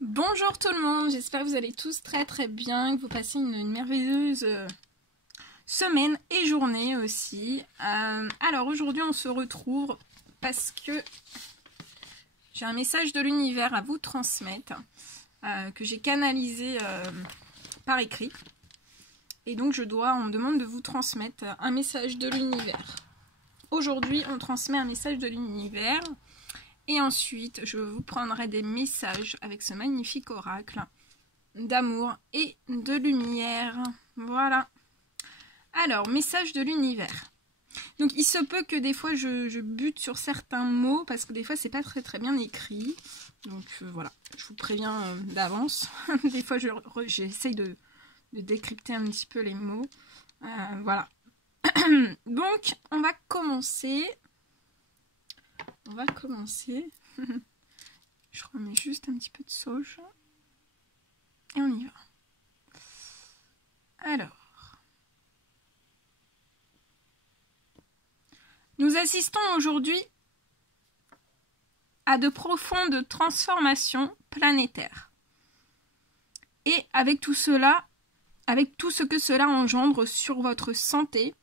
Bonjour tout le monde, j'espère que vous allez tous très bien, que vous passez une merveilleuse semaine et journée aussi. Alors aujourd'hui on se retrouve parce que j'ai un message de l'univers à vous transmettre, que j'ai canalisé par écrit. Et donc on me demande de vous transmettre un message de l'univers. Aujourd'hui on transmet un message de l'univers. Et ensuite, je vous prendrai des messages avec ce magnifique oracle d'amour et de lumière. Voilà. Alors, message de l'univers. Donc, il se peut que des fois, je bute sur certains mots parce que des fois, c'est pas très bien écrit. Donc, voilà. Je vous préviens d'avance. Des fois, j'essaye de décrypter un petit peu les mots. Voilà. Donc, on va commencer. Je remets juste un petit peu de sauge. Et on y va. Alors. Nous assistons aujourd'hui à de profondes transformations planétaires. Et avec tout cela, avec tout ce que cela engendre sur votre santé,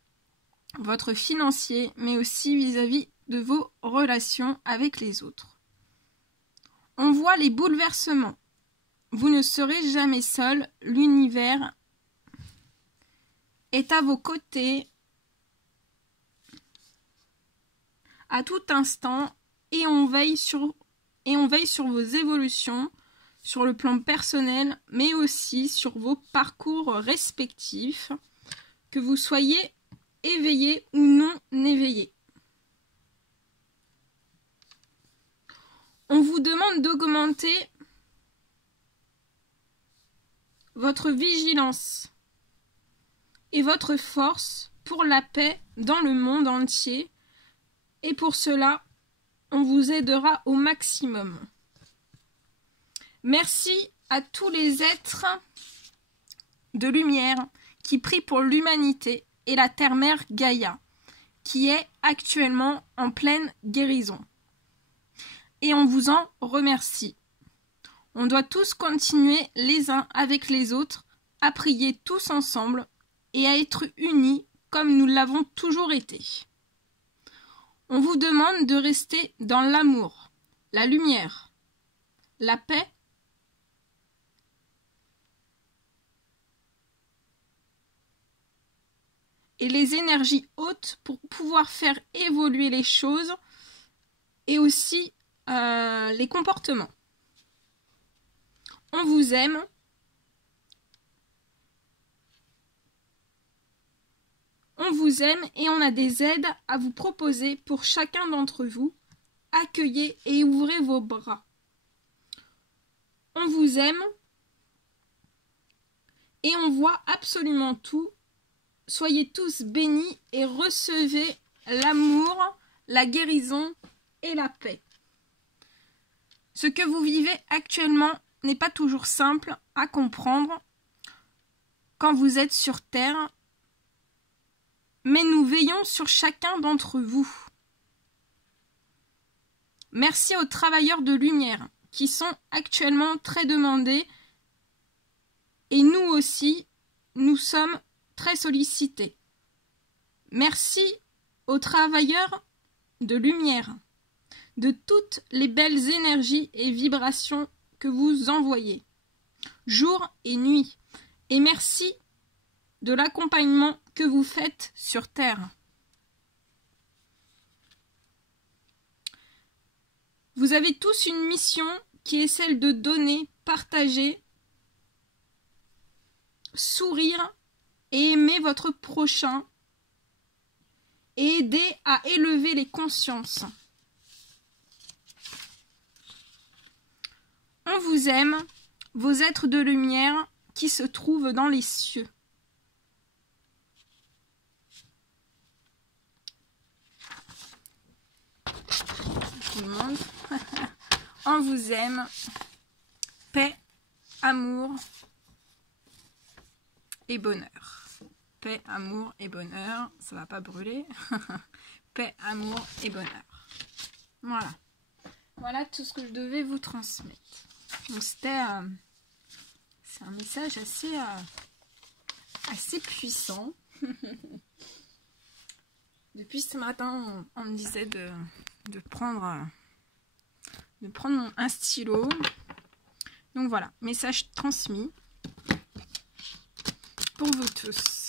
votre financier, mais aussi vis-à-vis de vos relations avec les autres. On voit les bouleversements. Vous ne serez jamais seul. L'univers est à vos côtés à tout instant et on veille sur vos évolutions sur le plan personnel, mais aussi sur vos parcours respectifs, que vous soyez éveillé ou non éveillé. On vous demande d'augmenter votre vigilance et votre force pour la paix dans le monde entier. Et pour cela, on vous aidera au maximum. Merci à tous les êtres de lumière qui prient pour l'humanité et la terre-mère Gaïa, qui est actuellement en pleine guérison. Et on vous en remercie. On doit tous continuer les uns avec les autres à prier tous ensemble et à être unis comme nous l'avons toujours été. On vous demande de rester dans l'amour, la lumière, la paix et les énergies hautes pour pouvoir faire évoluer les choses et aussi les comportements. On vous aime. On vous aime et on a des aides à vous proposer pour chacun d'entre vous. Accueillez et ouvrez vos bras. On vous aime et on voit absolument tout. Soyez tous bénis et recevez l'amour, la guérison et la paix. Ce que vous vivez actuellement n'est pas toujours simple à comprendre quand vous êtes sur Terre, mais nous veillons sur chacun d'entre vous. Merci aux travailleurs de lumière qui sont actuellement très demandés et nous aussi, nous sommes très sollicités. Merci aux travailleurs de lumière de toutes les belles énergies et vibrations que vous envoyez, jour et nuit. Et merci de l'accompagnement que vous faites sur Terre. Vous avez tous une mission qui est celle de donner, partager, sourire et aimer votre prochain et aider à élever les consciences. On vous aime, vos êtres de lumière qui se trouvent dans les cieux. Tout le monde. On vous aime. Paix, amour et bonheur. Paix, amour et bonheur. Ça va pas brûler. Paix, amour et bonheur. Voilà. Voilà tout ce que je devais vous transmettre. Donc c'était c'est un message assez puissant. Depuis ce matin, on me disait de prendre un stylo. Donc voilà, message transmis pour vous tous.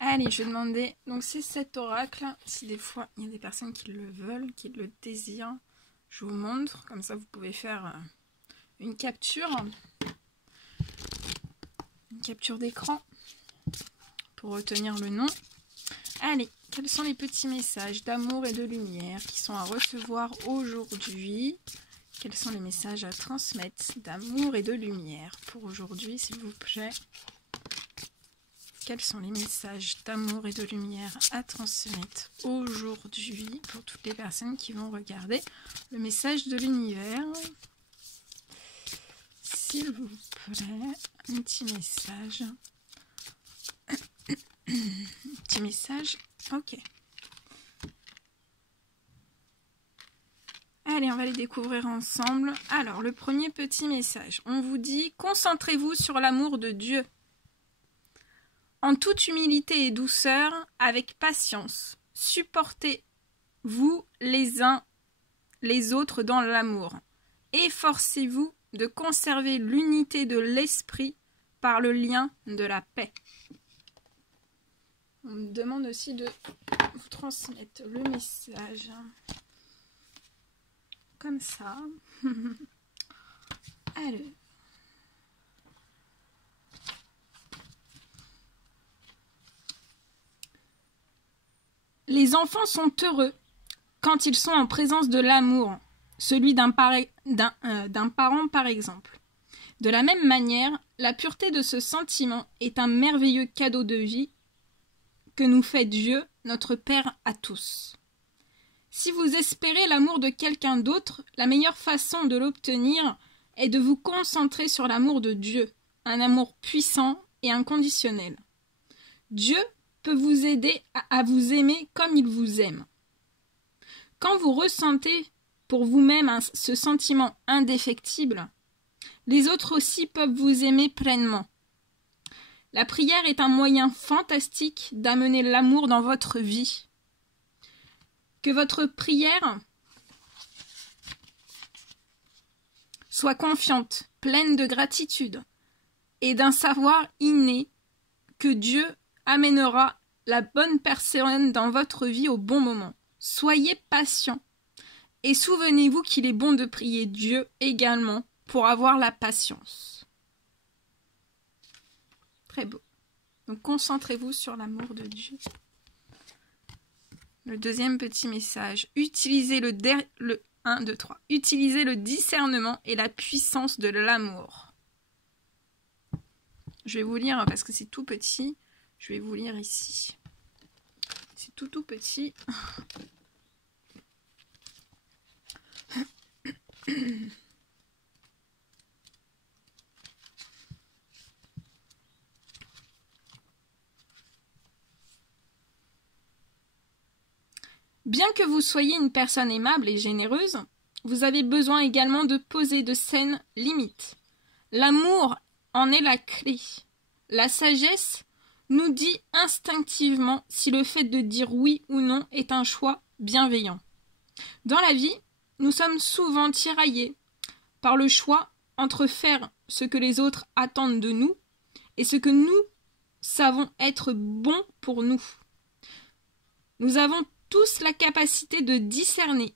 Allez, je vais demander, donc c'est cet oracle, si des fois il y a des personnes qui le veulent, qui le désirent, je vous montre, comme ça vous pouvez faire une capture d'écran pour retenir le nom. Allez, quels sont les petits messages d'amour et de lumière qui sont à recevoir aujourd'hui? Quels sont les messages à transmettre d'amour et de lumière pour aujourd'hui, s'il vous plaît? Quels sont les messages d'amour et de lumière à transmettre aujourd'hui pour toutes les personnes qui vont regarder le message de l'univers? S'il vous plaît, un petit message. Petit message, ok. Allez, on va les découvrir ensemble. Alors, le premier petit message. On vous dit, concentrez-vous sur l'amour de Dieu. En toute humilité et douceur, avec patience, supportez-vous les uns les autres dans l'amour. Efforcez-vous de conserver l'unité de l'esprit par le lien de la paix. On me demande aussi de vous transmettre le message comme ça. Alors. Les enfants sont heureux quand ils sont en présence de l'amour, celui d'un parent par exemple. De la même manière, la pureté de ce sentiment est un merveilleux cadeau de vie que nous fait Dieu, notre Père à tous. Si vous espérez l'amour de quelqu'un d'autre, la meilleure façon de l'obtenir est de vous concentrer sur l'amour de Dieu, un amour puissant et inconditionnel. Dieu peut vous aider à vous aimer comme il vous aime. Quand vous ressentez pour vous-même ce sentiment indéfectible, les autres aussi peuvent vous aimer pleinement. La prière est un moyen fantastique d'amener l'amour dans votre vie. Que votre prière soit confiante, pleine de gratitude et d'un savoir inné que Dieu amènera la bonne personne dans votre vie au bon moment. Soyez patient et souvenez-vous qu'il est bon de prier Dieu également pour avoir la patience. Très beau. Donc concentrez-vous sur l'amour de Dieu. Le deuxième petit message. Utilisez Utilisez le discernement et la puissance de l'amour. Je vais vous lire parce que c'est tout petit. Je vais vous lire ici. C'est tout petit. Bien que vous soyez une personne aimable et généreuse, vous avez besoin également de poser de saines limites. L'amour en est la clé. La sagesse nous dit instinctivement si le fait de dire oui ou non est un choix bienveillant. Dans la vie, nous sommes souvent tiraillés par le choix entre faire ce que les autres attendent de nous et ce que nous savons être bon pour nous. Nous avons tous la capacité de discerner,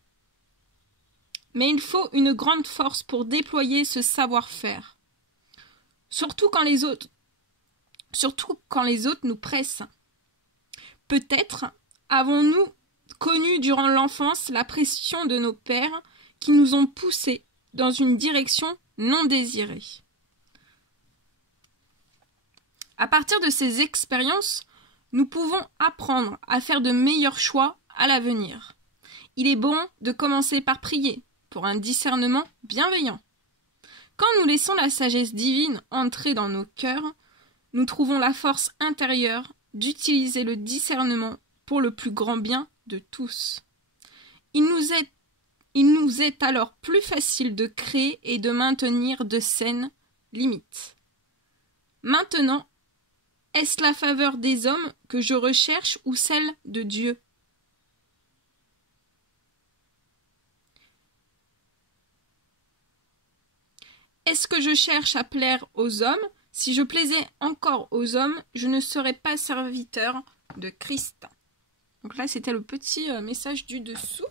mais il faut une grande force pour déployer ce savoir-faire, surtout quand les autres nous pressent. Peut-être avons-nous connu durant l'enfance la pression de nos pères qui nous ont poussés dans une direction non désirée. À partir de ces expériences, nous pouvons apprendre à faire de meilleurs choix à l'avenir. Il est bon de commencer par prier pour un discernement bienveillant. Quand nous laissons la sagesse divine entrer dans nos cœurs, nous trouvons la force intérieure d'utiliser le discernement pour le plus grand bien de tous. Il nous est alors plus facile de créer et de maintenir de saines limites. Maintenant, est-ce la faveur des hommes que je recherche ou celle de Dieu? Est-ce que je cherche à plaire aux hommes? Si je plaisais encore aux hommes, je ne serais pas serviteur de Christ. Donc là, c'était le petit message du dessous.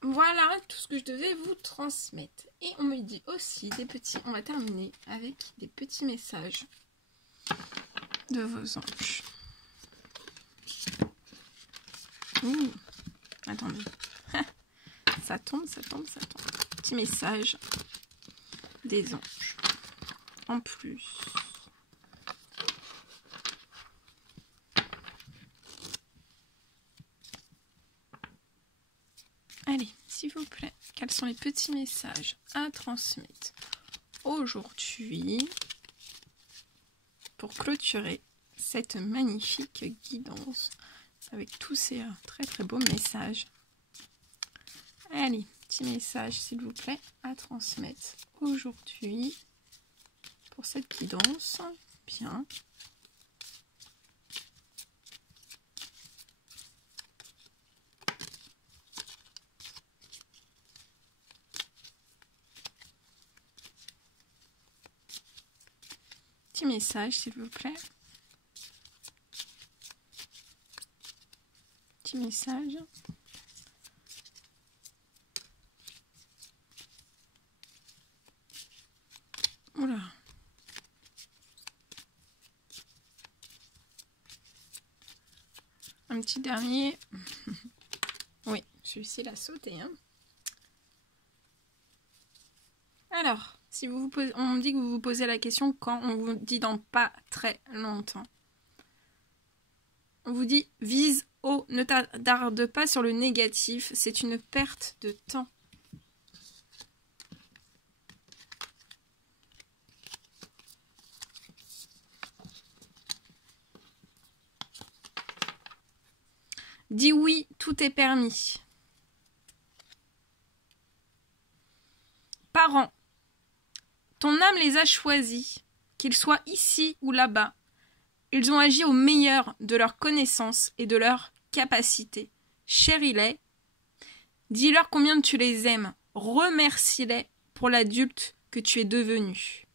Voilà tout ce que je devais vous transmettre. Et on me dit aussi des petits... On va terminer avec des petits messages de vos anges. Ouh, attendez. Ça tombe. Petit message des anges. En plus. Allez, s'il vous plaît, quels sont les petits messages à transmettre aujourd'hui pour clôturer cette magnifique guidance avec tous ces très très beaux messages. Allez, petit message s'il vous plaît à transmettre aujourd'hui pour cette guidance. Bien. Petit message s'il vous plaît. Petit message. Oula. Un petit dernier. Oui, celui-ci l'a sauté. Hein. Alors, si vous posez, on me dit que vous vous posez la question quand on vous dit dans pas très longtemps. On vous dit vise haut, ne t'attarde pas sur le négatif, c'est une perte de temps. Dis oui, tout est permis. Parents, ton âme les a choisis, qu'ils soient ici ou là-bas. Ils ont agi au meilleur de leur connaissance et de leur capacité. Chéris-les, dis-leur combien tu les aimes, remercie-les pour l'adulte que tu es devenu.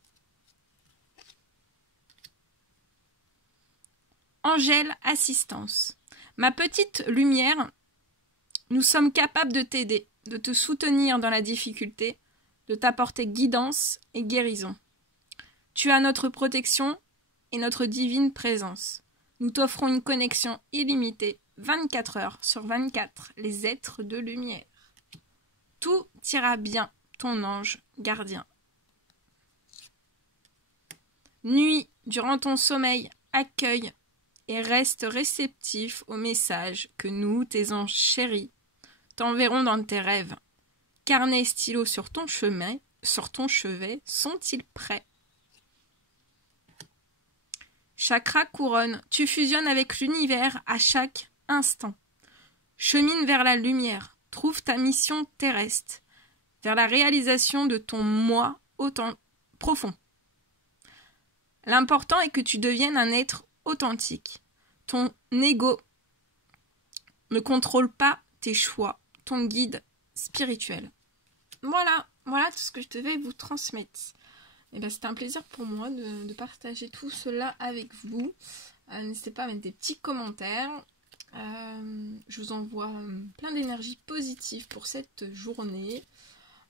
Angèle, assistance. Ma petite lumière, nous sommes capables de t'aider, de te soutenir dans la difficulté, de t'apporter guidance et guérison. Tu as notre protection et notre divine présence. Nous t'offrons une connexion illimitée, 24 heures sur 24, les êtres de lumière. Tout ira bien, ton ange gardien. Nuit, durant ton sommeil, accueille et reste réceptif aux messages que nous, tes anges chéris, t'enverrons dans tes rêves. Carnet et stylo sur ton chevet, sont-ils prêts? Chakra couronne, tu fusionnes avec l'univers à chaque instant. Chemine vers la lumière, trouve ta mission terrestre, vers la réalisation de ton moi profond. L'important est que tu deviennes un être authentique. Ton ego ne contrôle pas tes choix, ton guide spirituel. Voilà tout ce que je devais vous transmettre. Et ben, c'était un plaisir pour moi de partager tout cela avec vous. N'hésitez pas à mettre des petits commentaires. Je vous envoie plein d'énergie positive pour cette journée.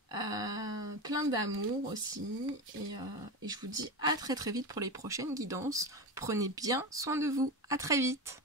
Plein d'amour aussi. Et je vous dis à très très vite pour les prochaines guidances. Prenez bien soin de vous. À très vite.